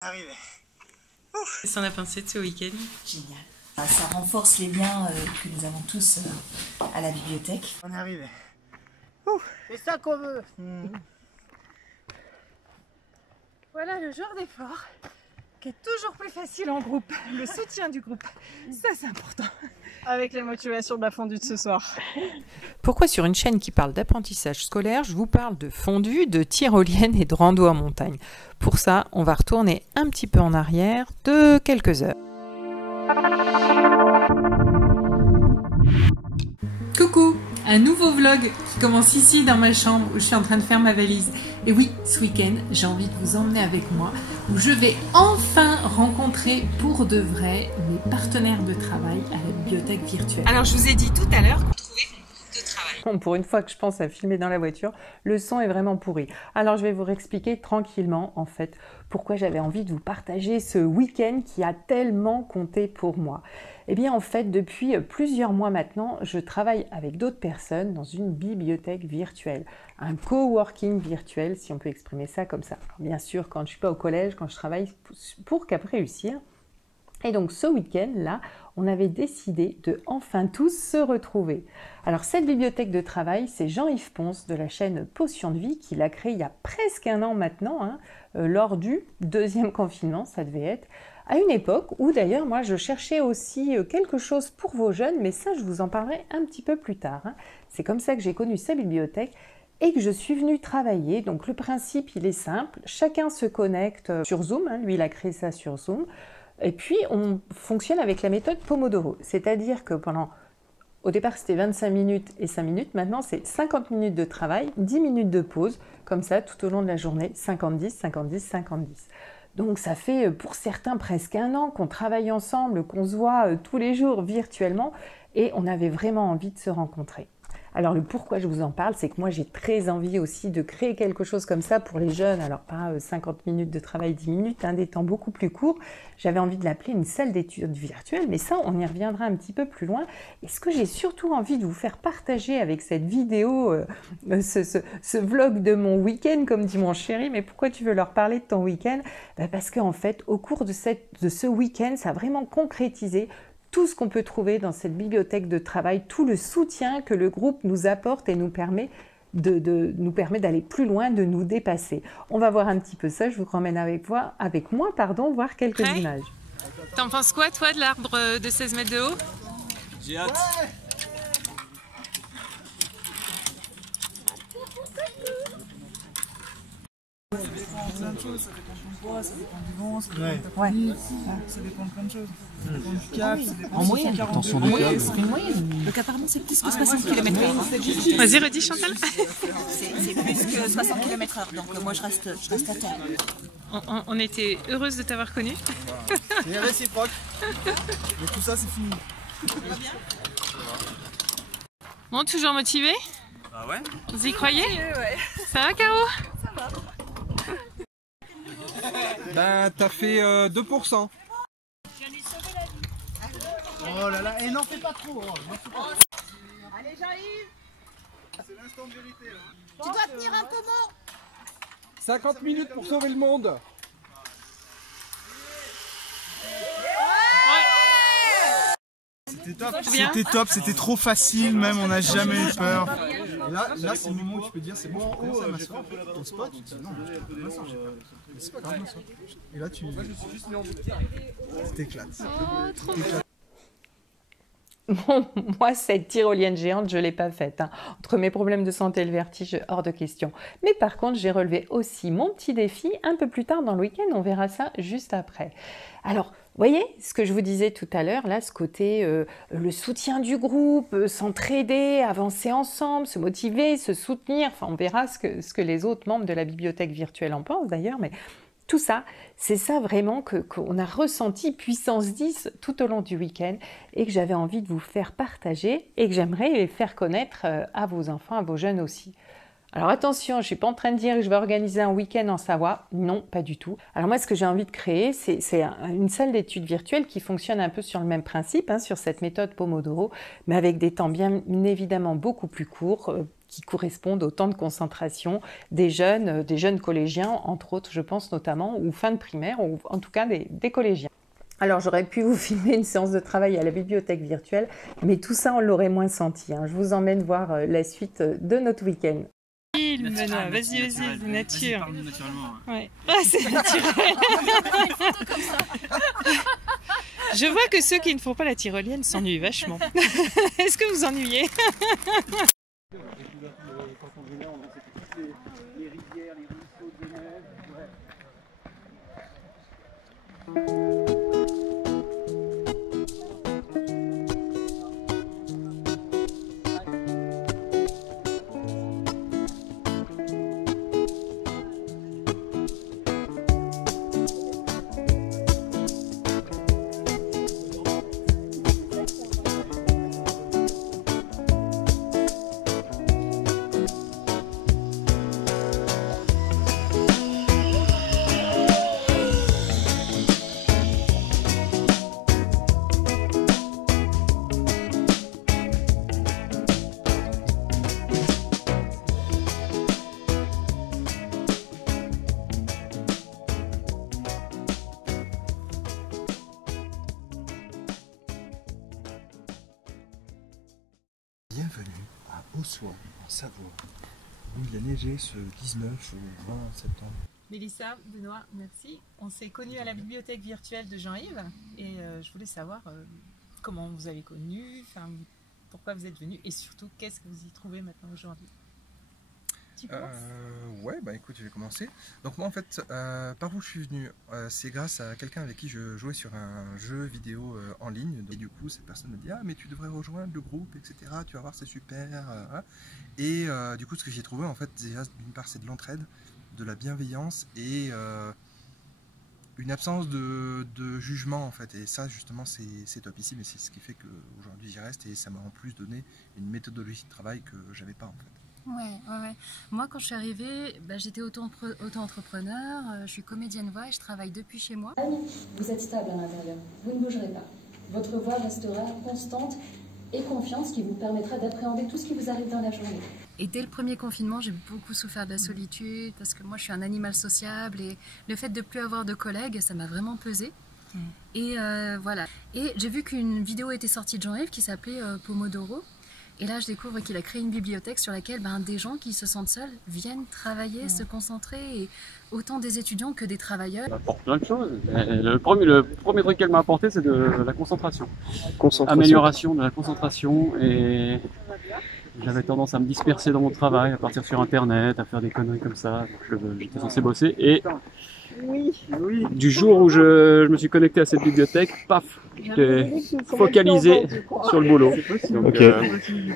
Arrivé. Qu'est-ce qu'on a pensé de ce week-end? Génial. Ça renforce les liens que nous avons tous à la bibliothèque. On est arrivé. C'est ça qu'on veut. Voilà le genre d'effort qui est toujours plus facile en groupe. Le soutien du groupe, ça c'est important. Avec la motivation de la fondue de ce soir. Pourquoi sur une chaîne qui parle d'apprentissage scolaire, je vous parle de fondue, de tyrolienne et de rando en montagne? Pour ça, on va retourner un petit peu en arrière de quelques heures. Coucou, un nouveau vlog qui commence ici dans ma chambre où je suis en train de faire ma valise. Et oui, ce week-end, j'ai envie de vous emmener avec moi où je vais enfin rencontrer pour de vrai mes partenaires de travail à la bibliothèque virtuelle. Alors je vous ai dit tout à l'heure qu'on trouvait mon groupe de travail. Bon, pour une fois que je pense à filmer dans la voiture, le son est vraiment pourri. Alors je vais vous expliquer tranquillement en fait pourquoi j'avais envie de vous partager ce week-end qui a tellement compté pour moi. Eh bien en fait, depuis plusieurs mois maintenant, je travaille avec d'autres personnes dans une bibliothèque virtuelle, un coworking virtuel, si on peut exprimer ça comme ça. Alors, bien sûr, quand je ne suis pas au collège, quand je travaille pour Cap Réussir. Et donc ce week-end-là, on avait décidé de enfin tous se retrouver. Alors cette bibliothèque de travail, c'est Jean-Yves Ponce de la chaîne Potion de Vie qui l'a créée il y a presque un an maintenant, lors du deuxième confinement, ça devait être, à une époque où d'ailleurs moi je cherchais aussi quelque chose pour vos jeunes, mais ça je vous en parlerai un petit peu plus tard. C'est comme ça que j'ai connu cette bibliothèque et que je suis venue travailler. Donc le principe il est simple, chacun se connecte sur Zoom, lui il a créé ça sur Zoom. Et puis, on fonctionne avec la méthode Pomodoro, c'est-à-dire que au départ, c'était 25 minutes et 5 minutes, maintenant c'est 50 minutes de travail, 10 minutes de pause, comme ça, tout au long de la journée, 50-10, 50-10, 50-10. Donc ça fait pour certains presque un an qu'on travaille ensemble, qu'on se voit tous les jours virtuellement, et on avait vraiment envie de se rencontrer. Alors le pourquoi je vous en parle, c'est que moi j'ai très envie aussi de créer quelque chose comme ça pour les jeunes, alors pas 50 minutes de travail, 10 minutes, des temps beaucoup plus courts. J'avais envie de l'appeler une salle d'études virtuelle, mais ça on y reviendra un petit peu plus loin. Et ce que j'ai surtout envie de vous faire partager avec cette vidéo, ce vlog de mon week-end, comme dit mon chéri, mais pourquoi tu veux leur parler de ton week-end? Parce qu'en fait, au cours de ce week-end, ça a vraiment concrétisé tout ce qu'on peut trouver dans cette bibliothèque de travail, tout le soutien que le groupe nous apporte et nous permet d'aller plus loin, de nous dépasser. On va voir un petit peu ça, je vous ramène avec moi, voir quelques images. T'en penses quoi toi de l'arbre de 16 mètres de haut? J'ai hâte. Ça dépend de plein de choses, ça dépend de ton poids, ça dépend du vent, ça dépend de ta famille, ça dépend de plein de choses. Ça dépend du cap, ça dépend En moyenne, attention c'est une moyenne. Le cap, pardon, c'est plus que 60 km/h. Vas-y, redis Chantal. C'est plus que 60 km/h, donc moi je reste à terre. On était heureuse de t'avoir connue. C'est réciproque. Mais tout ça, c'est fini. Bon, toujours motivé? Ah ouais? Vous y croyez? Ça va Caro? Ben, t'as fait 2%. Oh là là, et n'en fais pas trop. Allez Jean-Yves, C'est l'instant de vérité là. tu dois tenir un poumon. 50 minutes pour sauver le monde. C'était top, c'était trop facile même, on n'a jamais eu peur. Et là c'est le moment où tu peux dire c'est bon, je peux commencer à m'asseoir. Ton spot, tu te dis non, je peux pas m'asseoir. Mais c'est pas grave, m'asseoir. Et là tu t'éclates. Bon, moi, cette tyrolienne géante, je ne l'ai pas faite. Entre mes problèmes de santé et le vertige, hors de question. Mais par contre, j'ai relevé aussi mon petit défi un peu plus tard dans le week-end. On verra ça juste après. Alors, vous voyez ce que je vous disais tout à l'heure, là, ce côté, le soutien du groupe, s'entraider, avancer ensemble, se motiver, se soutenir. Enfin, on verra ce que les autres membres de la bibliothèque virtuelle en pensent d'ailleurs, mais tout ça, c'est ça vraiment qu'on a ressenti puissance 10 tout au long du week-end et que j'avais envie de vous faire partager et que j'aimerais faire connaître à vos enfants, à vos jeunes aussi. Alors attention, je ne suis pas en train de dire que je vais organiser un week-end en Savoie, non, pas du tout. Alors moi, ce que j'ai envie de créer, c'est une salle d'études virtuelle qui fonctionne un peu sur le même principe, sur cette méthode Pomodoro, mais avec des temps bien évidemment beaucoup plus courts, qui correspondent au temps de concentration des jeunes collégiens, entre autres, je pense notamment, ou fin de primaire, ou en tout cas des collégiens. Alors, j'aurais pu vous filmer une séance de travail à la bibliothèque virtuelle, mais tout ça, on l'aurait moins senti. Je vous emmène voir la suite de notre week-end. Benoît, vas-y, c'est nature. Parle naturellement. Ouais. Ah, c'est naturel. Je vois que ceux qui ne font pas la tyrolienne s'ennuient vachement. Est-ce que vous ennuyez? Bienvenue à Ossois, en Savoie, où il a neigé ce 19 ou 20 septembre. Mélissa, Benoît, merci. On s'est connus à la bibliothèque virtuelle de Jean-Yves et je voulais savoir comment vous avez connu, pourquoi vous êtes venus et surtout qu'est-ce que vous y trouvez maintenant aujourd'hui. Ouais, bah écoute, je vais commencer. Donc moi en fait, par où je suis venu, c'est grâce à quelqu'un avec qui je jouais sur un jeu vidéo en ligne. Et du coup, cette personne me dit « Ah mais tu devrais rejoindre le groupe, etc. Tu vas voir, c'est super. » Et du coup, ce que j'ai trouvé en fait, déjà d'une part, c'est de l'entraide, de la bienveillance et une absence de jugement en fait. Et ça justement, c'est top ici, mais c'est ce qui fait qu'aujourd'hui j'y reste et ça m'a en plus donné une méthodologie de travail que j'avais pas en fait. Ouais. Moi, quand je suis arrivée, j'étais auto-entrepreneur, je suis comédienne voix et je travaille depuis chez moi. Vous êtes stable à l'intérieur, vous ne bougerez pas. Votre voix restera constante et confiante, ce qui vous permettra d'appréhender tout ce qui vous arrive dans la journée. Et dès le premier confinement, j'ai beaucoup souffert de la solitude parce que moi, je suis un animal sociable et le fait de ne plus avoir de collègues, ça m'a vraiment pesé. Et voilà. Et j'ai vu qu'une vidéo était sortie de Jean-Yves qui s'appelait Pomodoro. Et là, je découvre qu'il a créé une bibliothèque sur laquelle des gens qui se sentent seuls viennent travailler, se concentrer, et autant des étudiants que des travailleurs. Ça apporte plein de choses. Le premier truc qu'elle m'a apporté, c'est de la concentration. Amélioration de la concentration. Et j'avais tendance à me disperser dans mon travail, à partir sur Internet, à faire des conneries comme ça. J'étais censé bosser. Et du jour où je me suis connecté à cette bibliothèque, paf, j'étais focalisé sur le boulot. Donc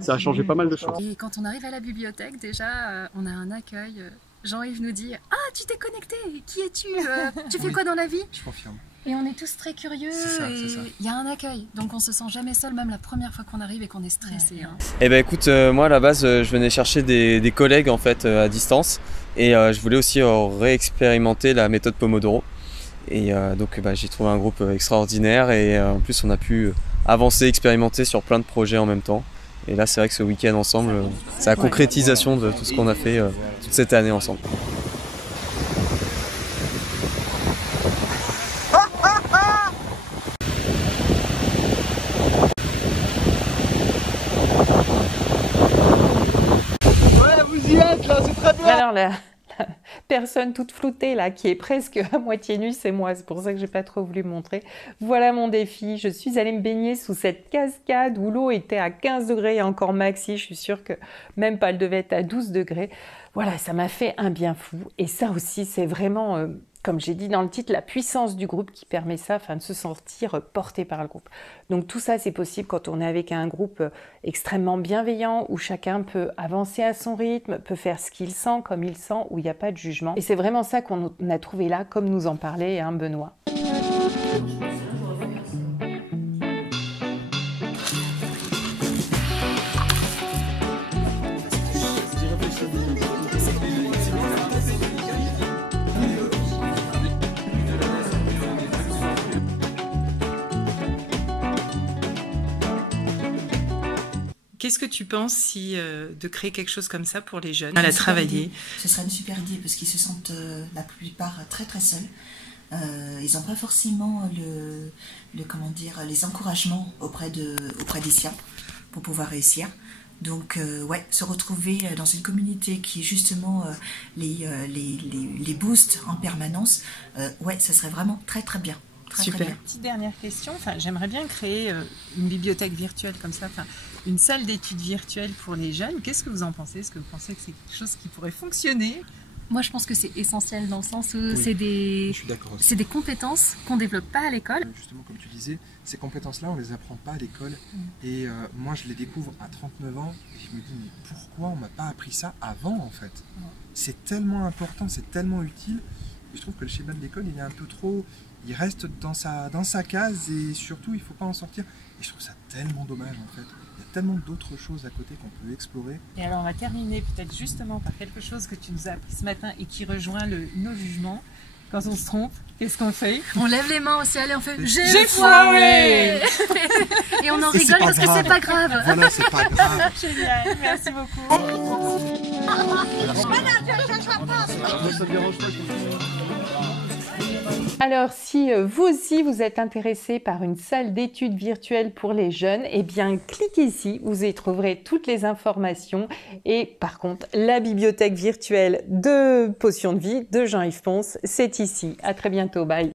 ça a changé pas mal de choses. Et quand on arrive à la bibliothèque, déjà, on a un accueil. Jean-Yves nous dit « Ah, tu t'es connecté, qui es-tu Tu fais quoi dans la vie ?» Je confirme. Et on est tous très curieux et il y a un accueil. Donc on se sent jamais seul, même la première fois qu'on arrive et qu'on est stressé. Eh ben écoute, moi à la base, je venais chercher des collègues en fait à distance. Et je voulais aussi réexpérimenter la méthode Pomodoro. Et donc j'ai trouvé un groupe extraordinaire et en plus on a pu avancer, expérimenter sur plein de projets en même temps. Et là c'est vrai que ce week-end ensemble, c'est la concrétisation de tout ce qu'on a fait toute cette année ensemble. Alors la personne toute floutée là, qui est presque à moitié nue, c'est moi. C'est pour ça que j'ai pas trop voulu montrer. Voilà mon défi. Je suis allée me baigner sous cette cascade où l'eau était à 15 degrés et encore maxi. Je suis sûre que même pas elle devait être à 12 degrés. Voilà, ça m'a fait un bien fou. Et ça aussi, c'est vraiment, comme j'ai dit dans le titre, la puissance du groupe qui permet ça, de se sentir porté par le groupe. Donc tout ça, c'est possible quand on est avec un groupe extrêmement bienveillant, où chacun peut avancer à son rythme, peut faire ce qu'il sent, comme il sent, où il n'y a pas de jugement. Et c'est vraiment ça qu'on a trouvé là, comme nous en parlait Benoît. Qu'est-ce que tu penses de créer quelque chose comme ça pour les jeunes, à la travailler? Ce serait une super idée parce qu'ils se sentent la plupart très très seuls. Ils n'ont pas forcément les encouragements auprès des siens pour pouvoir réussir. Donc ouais, se retrouver dans une communauté qui justement les booste en permanence, ouais, ça serait vraiment très très bien. Super. Très bien. Petite dernière question, j'aimerais bien créer une bibliothèque virtuelle comme ça, une salle d'études virtuelle pour les jeunes. Qu'est-ce que vous en pensez? Est-ce que vous pensez que c'est quelque chose qui pourrait fonctionner? Moi, je pense que c'est essentiel dans le sens où Oui, c'est des compétences qu'on ne développe pas à l'école. Justement, comme tu disais, ces compétences-là, on ne les apprend pas à l'école. Et moi, je les découvre à 39 ans et je me dis, mais pourquoi on ne m'a pas appris ça avant, en fait? C'est tellement important, c'est tellement utile. Et je trouve que le schéma de l'école, il est un peu trop... Il reste dans sa case et surtout, il ne faut pas en sortir. Et je trouve ça tellement dommage, en fait. Il y a tellement d'autres choses à côté qu'on peut explorer. Et alors, on va terminer peut-être justement par quelque chose que tu nous as appris ce matin et qui rejoint le no-jugement. Quand on se trompe, qu'est-ce qu'on fait? On lève les mains au ciel et on fait « J'ai foiré !» Et on en rigole parce que c'est pas grave. Voilà, c'est pas grave. Génial, merci beaucoup. Alors, si vous aussi vous êtes intéressé par une salle d'études virtuelle pour les jeunes, eh bien cliquez ici, vous y trouverez toutes les informations et par contre la bibliothèque virtuelle de Potion de vie de Jean-Yves Ponce, c'est ici. À très bientôt, bye.